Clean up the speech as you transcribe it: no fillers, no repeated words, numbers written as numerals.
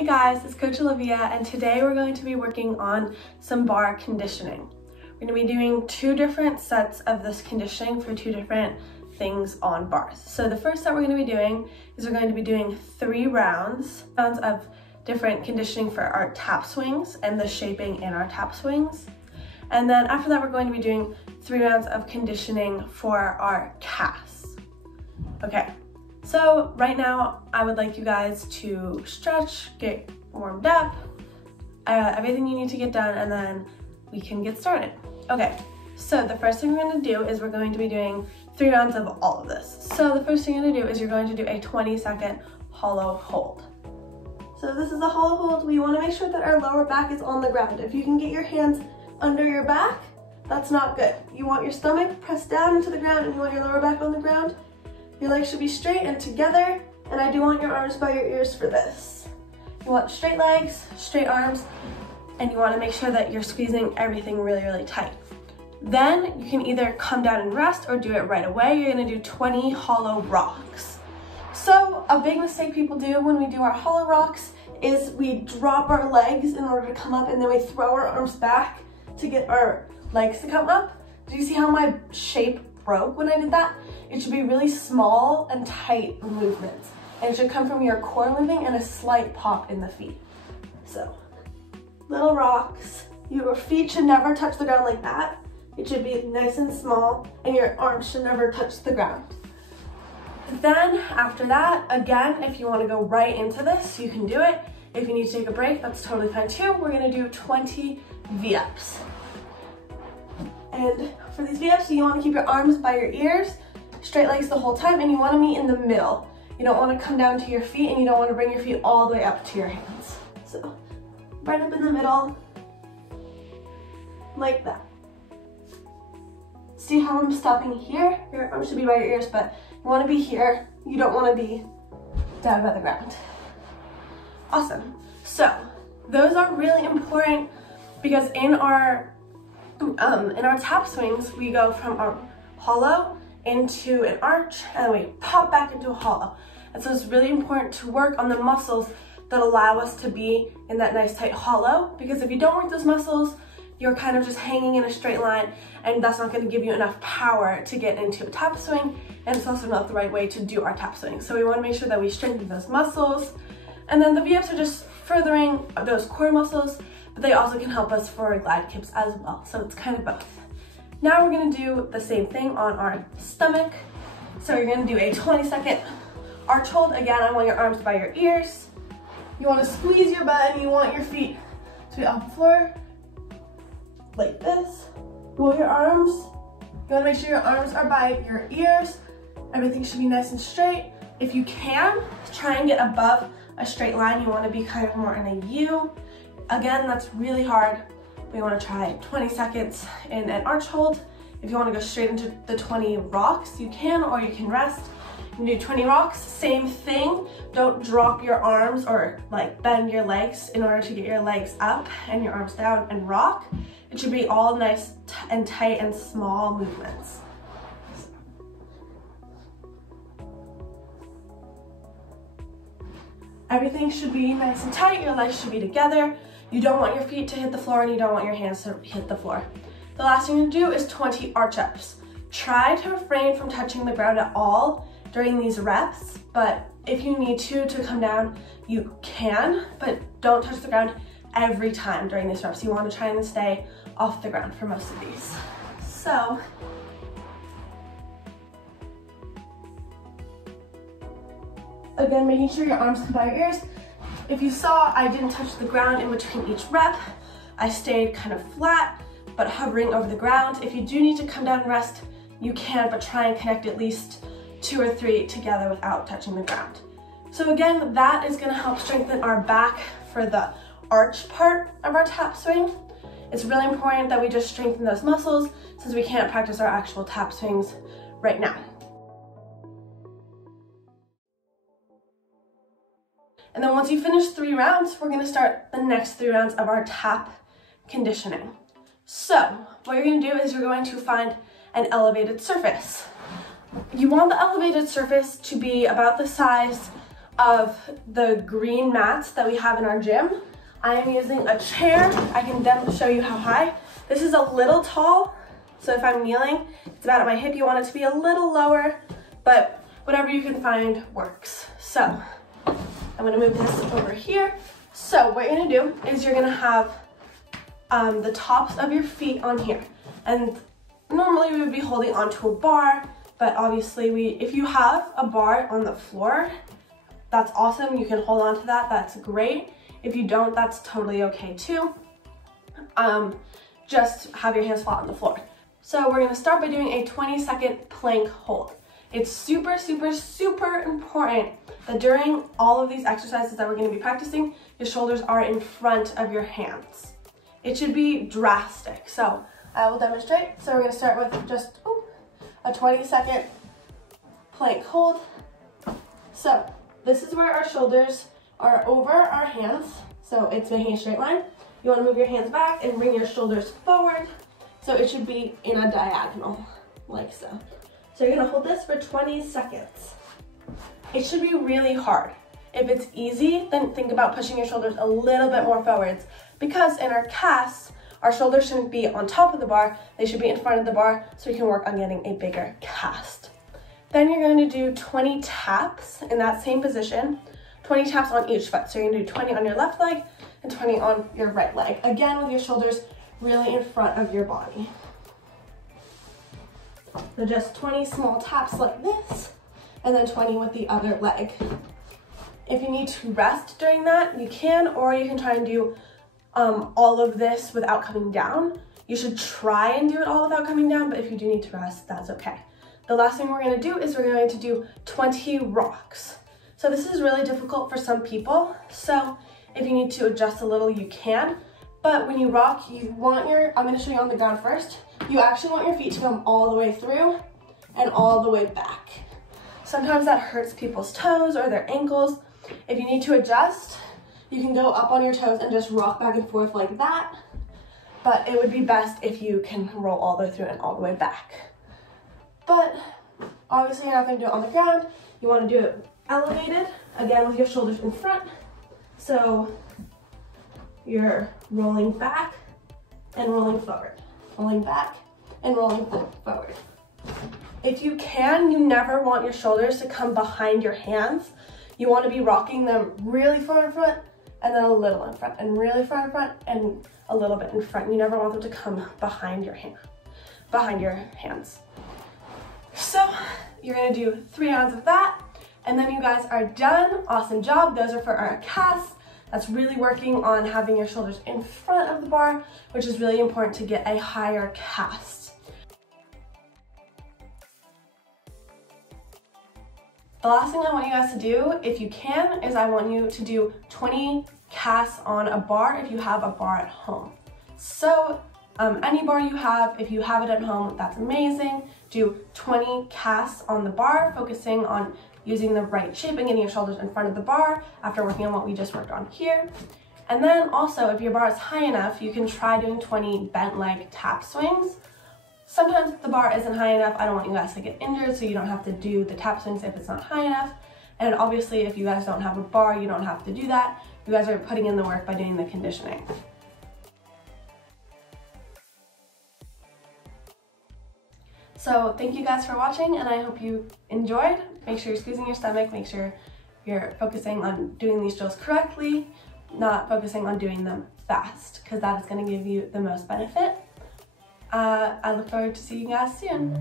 Hey guys, it's Coach Olivia, and today we're going to be working on some bar conditioning. We're going to be doing 2 different sets of this conditioning for 2 different things on bars. So the first set we're going to be doing is we're going to be doing 3 rounds of different conditioning for our tap swings and the shaping in our tap swings. And then after that, we're going to be doing 3 rounds of conditioning for our casts. Okay. So right now, I would like you guys to stretch, get warmed up, everything you need to get done, and then we can get started. Okay, so the first thing we're going to do is we're going to be doing 3 rounds of all of this. So the first thing you're going to do is you're going to do a 20-second hollow hold. So this is a hollow hold. We want to make sure that our lower back is on the ground. If you can get your hands under your back, that's not good. You want your stomach pressed down into the ground and you want your lower back on the ground. Your legs should be straight and together, and I do want your arms by your ears for this. You want straight legs, straight arms, and you want to make sure that you're squeezing everything really, really tight. Then you can either come down and rest or do it right away. You're going to do 20 hollow rocks. So a big mistake people do when we do our hollow rocks is we drop our legs in order to come up, and then we throw our arms back to get our legs to come up. Do you see how my shape broke when I did that? It should be really small and tight movements, and it should come from your core moving and a slight pop in the feet. So, little rocks. Your feet should never touch the ground like that. It should be nice and small, and your arms should never touch the ground. Then, after that, again, if you want to go right into this, you can do it. If you need to take a break, that's totally fine too. We're going to do 20 V-ups. And for these V-ups, you want to keep your arms by your ears, straight legs the whole time, and you want to meet in the middle. You don't want to come down to your feet, and you don't want to bring your feet all the way up to your hands. So, right up in the middle, like that. See how I'm stopping here? Your arms should be by your ears, but you want to be here. You don't want to be down by the ground. Awesome. So, those are really important because in our tap swings, we go from our hollow into an arch, and we pop back into a hollow. And so it's really important to work on the muscles that allow us to be in that nice tight hollow, because if you don't work those muscles, you're kind of just hanging in a straight line, and that's not going to give you enough power to get into a tap swing, and it's also not the right way to do our tap swing. So we want to make sure that we strengthen those muscles, and then the V-ups are just furthering those core muscles, but they also can help us for glide kicks as well. So it's kind of both. Now we're going to do the same thing on our stomach. So you're going to do a 20-second arch hold. Again, I want your arms by your ears. You want to squeeze your butt, and you want your feet to be off the floor like this. You want your arms. You want to make sure your arms are by your ears. Everything should be nice and straight. If you can, try and get above a straight line. You want to be kind of more in a U. Again, that's really hard. We want to try 20 seconds in an arch hold. If you want to go straight into the 20 rocks, you can, or you can rest. You can do 20 rocks, same thing. Don't drop your arms or like bend your legs in order to get your legs up and your arms down and rock. It should be all nice and tight and small movements. Everything should be nice and tight. Your legs should be together. You don't want your feet to hit the floor, and you don't want your hands to hit the floor. The last thing to do is 20 arch ups. Try to refrain from touching the ground at all during these reps, but if you need to come down, you can, but don't touch the ground every time during these reps. You want to try and stay off the ground for most of these. So, again, making sure your arms come by your ears. If you saw, I didn't touch the ground in between each rep. I stayed kind of flat, but hovering over the ground. If you do need to come down and rest, you can, but try and connect at least 2 or 3 together without touching the ground. So again, that is going to help strengthen our back for the arch part of our tap swing. It's really important that we just strengthen those muscles since we can't practice our actual tap swings right now. And then once you finish 3 rounds, we're going to start the next 3 rounds of our tap conditioning. So what you're going to do is you're going to find an elevated surface. You want the elevated surface to be about the size of the green mats that we have in our gym. I am using a chair. I can show you how high. This is a little tall, so if I'm kneeling, it's about at my hip. You want it to be a little lower, but whatever you can find works. So I'm gonna move this over here. So what you're gonna do is you're gonna have the tops of your feet on here. And normally we would be holding onto a bar, but obviously if you have a bar on the floor, that's awesome. You can hold on to that, that's great. If you don't, that's totally okay too. Just have your hands flat on the floor. So we're gonna start by doing a 20-second plank hold. It's super, super, super important that during all of these exercises that we're gonna be practicing, your shoulders are in front of your hands. It should be drastic. So I will demonstrate. So we're gonna start with just a 20-second plank hold. So this is where our shoulders are over our hands. So it's making a straight line. You wanna move your hands back and bring your shoulders forward. So it should be in a diagonal, like so. So you're gonna hold this for 20 seconds. It should be really hard. If it's easy, then think about pushing your shoulders a little bit more forwards, because in our casts, our shoulders shouldn't be on top of the bar, they should be in front of the bar, so we can work on getting a bigger cast. Then you're going to do 20 taps in that same position, 20 taps on each foot. So you're going to do 20 on your left leg and 20 on your right leg. Again, with your shoulders really in front of your body. So just 20 small taps like this, and then 20 with the other leg. If you need to rest during that, you can, or you can try and do all of this without coming down. You should try and do it all without coming down, but if you do need to rest, that's okay. The last thing we're gonna do is we're going to do 20 rocks. So this is really difficult for some people. So if you need to adjust a little, you can. But when you rock, you want I'm gonna show you on the ground first. You actually want your feet to come all the way through and all the way back. Sometimes that hurts people's toes or their ankles. If you need to adjust, you can go up on your toes and just rock back and forth like that. But it would be best if you can roll all the way through and all the way back. But obviously you're not gonna do it on the ground. You wanna do it elevated, again with your shoulders in front. So you're rolling back and rolling forward. Rolling back and rolling forward. If you can, you never want your shoulders to come behind your hands. You want to be rocking them really far in front and then a little in front and really far in front and a little bit in front. You never want them to come behind your hands. So you're gonna do 3 rounds of that, and then you guys are done. Awesome job. Those are for our casts. That's really working on having your shoulders in front of the bar, which is really important to get a higher cast. The last thing I want you guys to do, if you can, is I want you to do 20 casts on a bar if you have a bar at home. So any bar you have, if you have it at home, that's amazing. Do 20 casts on the bar, focusing on using the right shape and getting your shoulders in front of the bar after working on what we just worked on here. And then also, if your bar is high enough, you can try doing 20 bent leg tap swings. Sometimes the bar isn't high enough. I don't want you guys to get injured, so you don't have to do the tap swings if it's not high enough. And obviously, if you guys don't have a bar, you don't have to do that. You guys are putting in the work by doing the conditioning. So thank you guys for watching, and I hope you enjoyed. Make sure you're squeezing your stomach, make sure you're focusing on doing these drills correctly, not focusing on doing them fast, because that is going to give you the most benefit. I look forward to seeing you guys soon.